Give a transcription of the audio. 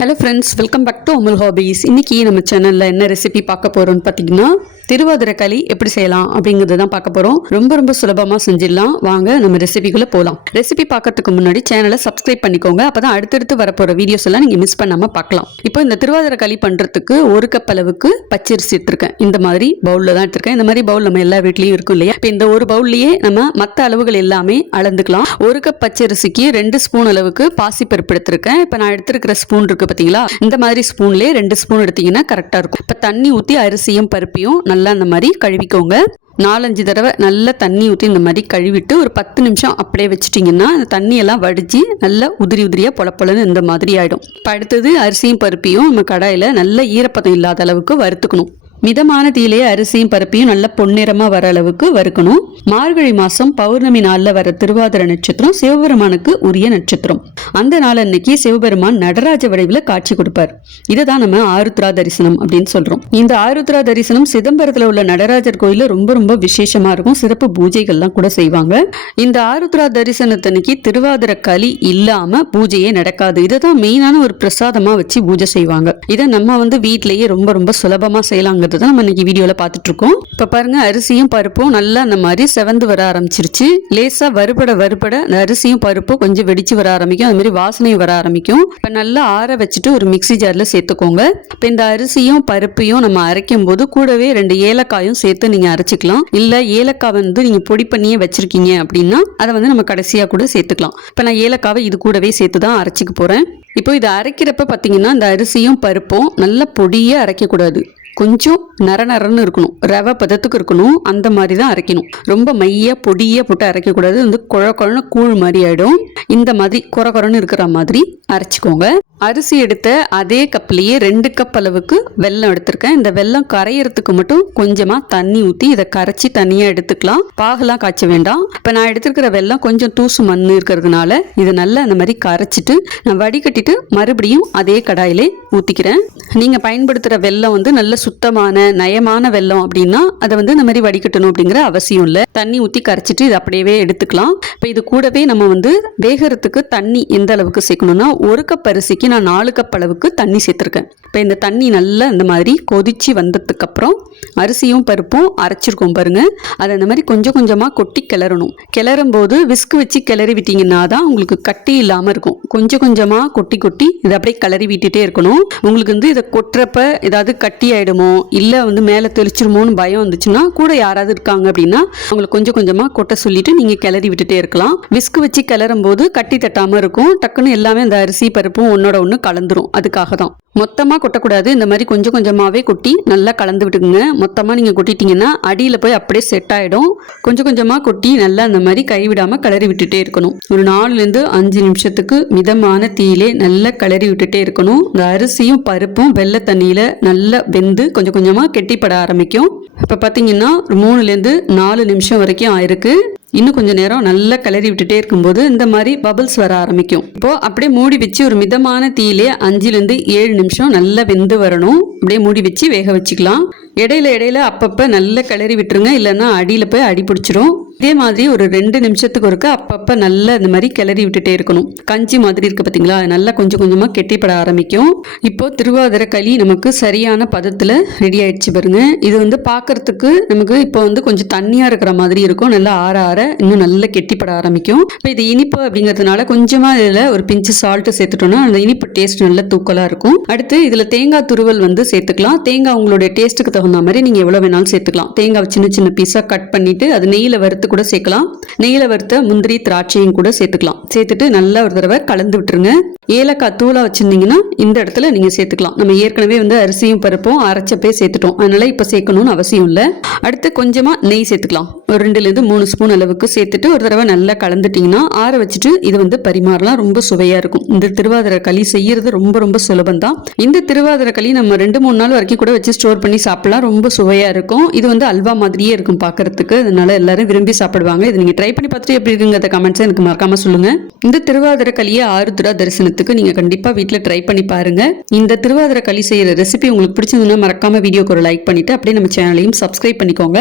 Hello friends welcome back to Amul hobbies இன்றைக்கி நம்ம சேனலில் என்ன ரெசிபி பார்க்க போகிறோம்னு பார்த்தீங்கன்னா திருவாதிரை களி எப்படி செய்யலாம் அப்படிங்கிறது தான் பார்க்க போகிறோம் ரொம்ப ரொம்ப சுலபமாக செஞ்சிடலாம். வாங்க நம்ம ரெசிபிக்குள்ளே போகலாம் ரெசிபி பார்க்கறதுக்கு முன்னாடி சேனலை சப்ஸ்கிரைப் பண்ணிக்கோங்க. அப்போ தான் அடுத்தடுத்து வரப்போகிற வீடியோஸ் எல்லாம் நீங்கள் மிஸ் பண்ணாமல் பார்க்கலாம். இப்போ இந்த திருவாதிரை களி பண்ணுறதுக்கு ஒரு கப் அளவுக்கு பச்சரிசி எடுத்திருக்கேன். இந்த மாதிரி பவுலில் தான் எடுத்திருக்கேன். இந்த மாதிரி பவுல் நம்ம எல்லா வீட்லேயும் இருக்கும் இல்லையா? இப்போ இந்த ஒரு பவுல்லையே நம்ம மற்ற அளவுகள் எல்லாமே அளந்துக்கலாம். ஒரு கப் பச்சரிசிக்கு ரெண்டு ஸ்பூன் அளவுக்கு பாசிப்பருப்பு எடுத்திருக்கேன். இப்போ நான் எடுத்திருக்கிற ஸ்பூன் இருக்கு பார்த்தீங்களா இந்த மாதிரி ஸ்பூன்லேயே ரெண்டு ஸ்பூன் எடுத்தீங்கன்னா கரெக்டாக இருக்கும். இப்போ தண்ணி ஊற்றி அரிசியும் பருப்பையும் நல்லா இந்த மாதிரி கழுவிக்கோங்க. நாலஞ்சு தடவை நல்லா தண்ணி ஊற்றி இந்த மாதிரி கழுவிட்டு ஒரு பத்து நிமிஷம் அப்படியே வச்சிட்டிங்கன்னா அந்த தண்ணியெல்லாம் வடித்து நல்லா உதிரி உதிரியாக பொலப்பொலன்னு இந்த மாதிரி ஆகிடும் இப்போ அடுத்தது அரிசியும் பருப்பையும் நம்ம கடாயில் நல்ல ஈரப்பதம் இல்லாத அளவுக்கு வறுத்துக்கணும். மிதமான தீயிலே அரிசியும் பருப்பையும் நல்ல பொன்னிறமாக வர அளவுக்கு வறுக்கணும். மார்கழி மாதம் பௌர்ணமி நாளில் வர திருவாதிர நட்சத்திரம் சிவபெருமானுக்கு உரிய நட்சத்திரம். அந்த நாள் அன்னைக்கு சிவபெருமான் நடராஜ வடிவில் காட்சி கொடுப்பார். இதை தான் நம்ம ஆருத்ரா தரிசனம் அப்படின்னு சொல்கிறோம் இந்த ஆருத்ரா தரிசனம் சிதம்பரத்தில் உள்ள நடராஜர் கோயிலில் ரொம்ப ரொம்ப விசேஷமாக இருக்கும். சிறப்பு பூஜைகள்லாம் கூட செய்வாங்க. இந்த ஆருத்ரா தரிசனத்தன்னைக்கு திருவாதிர களி இல்லாமல் பூஜையே நடக்காது. இதை தான் மெயினான ஒரு பிரசாதமாக வச்சு பூஜை செய்வாங்க. இதை நம்ம வந்து வீட்டிலேயே ரொம்ப ரொம்ப சுலபமாக செய்யலாங்கிறது தான் நம்ம இன்னைக்கு வீடியோவில் பார்த்துட்ருக்கோம். இப்போ பாருங்க அரிசியும் பருப்பும் நல்லா அந்த மாதிரி செவந்து வர ஆரம்பிச்சிருச்சு. லேசாக வறுபட வறுபட அந்த அரிசியும் பருப்பும் கொஞ்சம் வெடிச்சு வர ஆரம்பிக்கும். அது மாதிரி வாசனையும் வர ஆரம்பிக்கும். இப்போ நல்லா ஆற வச்சுட்டு ஒரு மிக்ஸி ஜாரில் சேர்த்துக்கோங்க. இப்போ இந்த அரிசியும் பருப்பையும் நம்ம அரைக்கும் போது கூடவே ரெண்டு ஏலக்காயும் சேர்த்து நீங்கள் அரைச்சிக்கலாம். இல்லை ஏலக்காய் வந்து நீங்கள் பொடி பண்ணியே வச்சுருக்கீங்க அப்படின்னா அதை வந்து நம்ம கடைசியாக கூட சேர்த்துக்கலாம். இப்போ நான் ஏலக்காவை இது கூடவே சேர்த்து தான் அரைச்சிக்க போகிறேன் இப்போ இதை அரைக்கிறப்ப பார்த்தீங்கன்னா இந்த அரிசியும் பருப்பும் நல்ல பொடியே அரைக்கக்கூடாது. கொஞ்சம் நர நரன்னு இருக்கணும். ரவை பதத்துக்கு இருக்கணும். அந்த மாதிரி தான் அரைக்கணும். ரொம்ப மைய பொடியாக போட்டு அரைக்கக்கூடாது. வந்து குழ குழன்னு கூழ் மாதிரி ஆகிடும் இந்த மாதிரி குறை குறைன்னு இருக்கிற மாதிரி அரைச்சிக்கோங்க. அரிசி எடுத்த அதே கப்லேயே ரெண்டு கப் அளவுக்கு வெல்லம் எடுத்திருக்கேன். இந்த வெல்லம் கரையிறதுக்கு மட்டும் கொஞ்சமாக தண்ணி ஊற்றி இதை கரைச்சி தனியாக எடுத்துக்கலாம். பாகெல்லாம் காய்ச்ச வேண்டாம். இப்போ நான் எடுத்துருக்கிற வெல்லம் கொஞ்சம் தூசு மண் இருக்கிறதுனால இதை நல்லா அந்த மாதிரி கரைச்சிட்டு நான் வடிகட்டிட்டு மறுபடியும் அதே கடாயிலே ஊற்றிக்கிறேன் நீங்கள் பயன்படுத்துகிற வெல்லம் வந்து நல்ல சுத்தமான நயமான வெல்லம் அப்படின்னா அதை வந்து இந்த மாதிரி வடிகட்டணும் அப்படிங்கிற அவசியம் இல்லை. தண்ணி ஊற்றி கரைச்சிட்டு இது அப்படியே எடுத்துக்கலாம். இப்போ இது கூடவே நம்ம வந்து வேகிறதுக்கு தண்ணி எந்த அளவுக்கு சேர்க்கணும்னா ஒரு கப் அரிசிக்கு நான் நாலு கப் அளவுக்கு தண்ணி சேர்த்துருக்கேன் இப்போ இந்த தண்ணி நல்லா இந்த மாதிரி கொதிச்சு வந்ததுக்கப்புறம் அரிசியும் பருப்பும் அரைச்சிருக்கோம் பாருங்கள் அதை இந்த மாதிரி கொஞ்சம் கொஞ்சமாக கொட்டி கிளறணும். கிளறும் போது விஸ்கு வச்சு கிளறி விட்டிங்கன்னா தான் உங்களுக்கு கட்டி இல்லாமல் இருக்கும். கொஞ்சம் கொஞ்சமாக கொட்டி கொட்டி இதை அப்படியே கிளறி விட்டுட்டே இருக்கணும். உங்களுக்கு வந்து இதை கொட்டுறப்ப ஏதாவது கட்டி ஆகிடுமோ இல்லை வந்து மேலே தெளிச்சிருமோன்னு பயம் வந்துச்சுன்னா கூட யாராவது இருக்காங்க அப்படின்னா அவங்களை கொஞ்சம் கொஞ்சமாக கொட்ட சொல்லிட்டு நீங்கள் கிளறி விட்டுட்டே இருக்கலாம். விஸ்கு வச்சு கிளறும் போது கட்டி தட்டாமல் இருக்கும். டக்குன்னு எல்லாமே அந்த அரிசி பருப்பும் ஒன்றோட ஒன்று கலந்துரும். அதுக்காக தான். மொத்தமாக கொட்டக்கூடாது. இந்த மாதிரி கொஞ்சம் கொஞ்சமாகவே கொட்டி நல்லா கலந்து விட்டுக்குங்க. மொத்தமாக நீங்கள் கொட்டிட்டீங்கன்னா அடியில் போய் அப்படியே செட் ஆகிடும் கொஞ்சம் கொஞ்சமாக கொட்டி நல்லா அந்த மாதிரி கைவிடாமல் கிளறி விட்டுட்டே இருக்கணும். ஒரு நாலுலேருந்து அஞ்சு நிமிஷத்துக்கு மிதமான தீயிலே நல்லா கிளறி விட்டுட்டே இருக்கணும். இந்த அரிசியும் பருப்பும் வெள்ளை தண்ணியில் நல்லா வெந்து கொஞ்சம் கொஞ்சமாக கெட்டிப்பட ஆரம்பிக்கும். இப்போ பார்த்தீங்கன்னா ஒரு மூணுலேருந்து நாலு நிமிஷம் வரைக்கும் ஆயிருக்கு. இன்னும் கொஞ்சம் நேரம் நல்லா கிளறி விட்டுட்டே இருக்கும்போது இந்த மாதிரி பபிள்ஸ் வர ஆரம்பிக்கும். இப்போ அப்படியே மூடி வச்சு ஒரு மிதமான தீயிலே அஞ்சுலேருந்து ஏழு நிமிஷம் நல்லா வெந்து வரணும். அப்படியே மூடி வச்சு வேக வச்சுக்கலாம். இடையில இடையில அப்பப்போ நல்லா கிளறி விட்டுருங்க. இல்லைன்னா அடியில் போய் அடி பிடிச்சிரும். இதே மாதிரி ஒரு ரெண்டு நிமிஷத்துக்கு ஒருக்க அப்பப்போ நல்லா இந்த மாதிரி கிளறி விட்டுட்டே இருக்கணும். கஞ்சி மாதிரி இருக்கு பார்த்தீங்களா நல்லா கொஞ்சம் கொஞ்சமாக கெட்டிப்பட ஆரம்பிக்கும். இப்போ திருவாதிரை களி நமக்கு சரியான பதத்தில் ரெடி ஆயிடுச்சு பாருங்க. இது வந்து பார்க்கறதுக்கு நமக்கு இப்போ வந்து கொஞ்சம் தண்ணியாக இருக்கிற மாதிரி இருக்கும். நல்லா ஆற ஆற இன்னும் நல்லா கெட்டிப்பட ஆரம்பிக்கும். இப்போ இது இனிப்பு அப்படிங்கிறதுனால கொஞ்சமாக இதில் ஒரு பிஞ்சு சால்ட்டு சேர்த்துட்டோம்னா அந்த இனிப்பு டேஸ்ட் நல்லா தூக்கலாக இருக்கும். அடுத்து இதில் தேங்காய் துருவல் வந்து சேர்த்துக்கலாம். தேங்காய் உங்களுடைய டேஸ்ட்டுக்கு தகுந்த மாதிரி நீங்கள் எவ்வளோ வேணாலும் சேர்த்துக்கலாம். தேங்காய் சின்ன சின்ன பீஸாக கட் பண்ணிட்டு அது நெய்யில் வறுத்து கூட சேர்க்கலாம். நெய்யில் வறுத்த முந்திரி திராட்சையும் கூட சேர்த்துக்கலாம். சேர்த்துட்டு நல்லா ஒரு தடவை கலந்து விட்டுருங்க. ஏலக்காய் தூளாக வச்சுருந்தீங்கன்னா இந்த இடத்துல நீங்கள் சேர்த்துக்கலாம். நம்ம ஏற்கனவே வந்து அரிசியும் பருப்பும் அரைச்சப்பே சேர்த்துட்டோம். அதனால இப்போ சேர்க்கணும்னு அவசியம் இல்லை. அடுத்து கொஞ்சமாக நெய் சேர்த்துக்கலாம். ஒரு ரெண்டுலேருந்து மூணு ஸ்பூன் அளவுக்கு சேர்த்துட்டு ஒரு தடவை நல்லா கலந்துட்டிங்கன்னா ஆற வச்சுட்டு இது வந்து பரிமாறலாம். ரொம்ப சுவையாக இருக்கும். இந்த திருவாதிரை களி செய்யறது ரொம்ப ரொம்ப சுலபம் தான் இந்த திருவாதிரை களி நம்ம ரெண்டு மூணு நாள் வரைக்கும் கூட வச்சு ஸ்டோர் பண்ணி சாப்பிடலாம். ரொம்ப சுவையாக இருக்கும். இது வந்து அல்வா மாதிரியே இருக்கும் பார்க்கறதுக்கு அதனால எல்லாரும் விரும்பி சாப்பிடுவாங்க. இது நீங்கள் ட்ரை பண்ணி பார்த்துட்டு எப்படி இருக்குங்கிறத கமெண்ட்ஸை எனக்கு மறக்காம சொல்லுங்க. இந்த திருவாதிரை களியை ஆருத்ரா தரிசனத்துக்கு நீங்கள் கண்டிப்பாக வீட்டில் ட்ரை பண்ணி பாருங்க. இந்த திருவாதிரை களி செய்கிற ரெசிபி உங்களுக்கு பிடிச்சிருந்ததுன்னா மறக்காம வீடியோக்கு ஒரு லைக் பண்ணிட்டு அப்படியே நம்ம சேனலையும் சப்ஸ்கிரைப் பண்ணிக்கோங்க.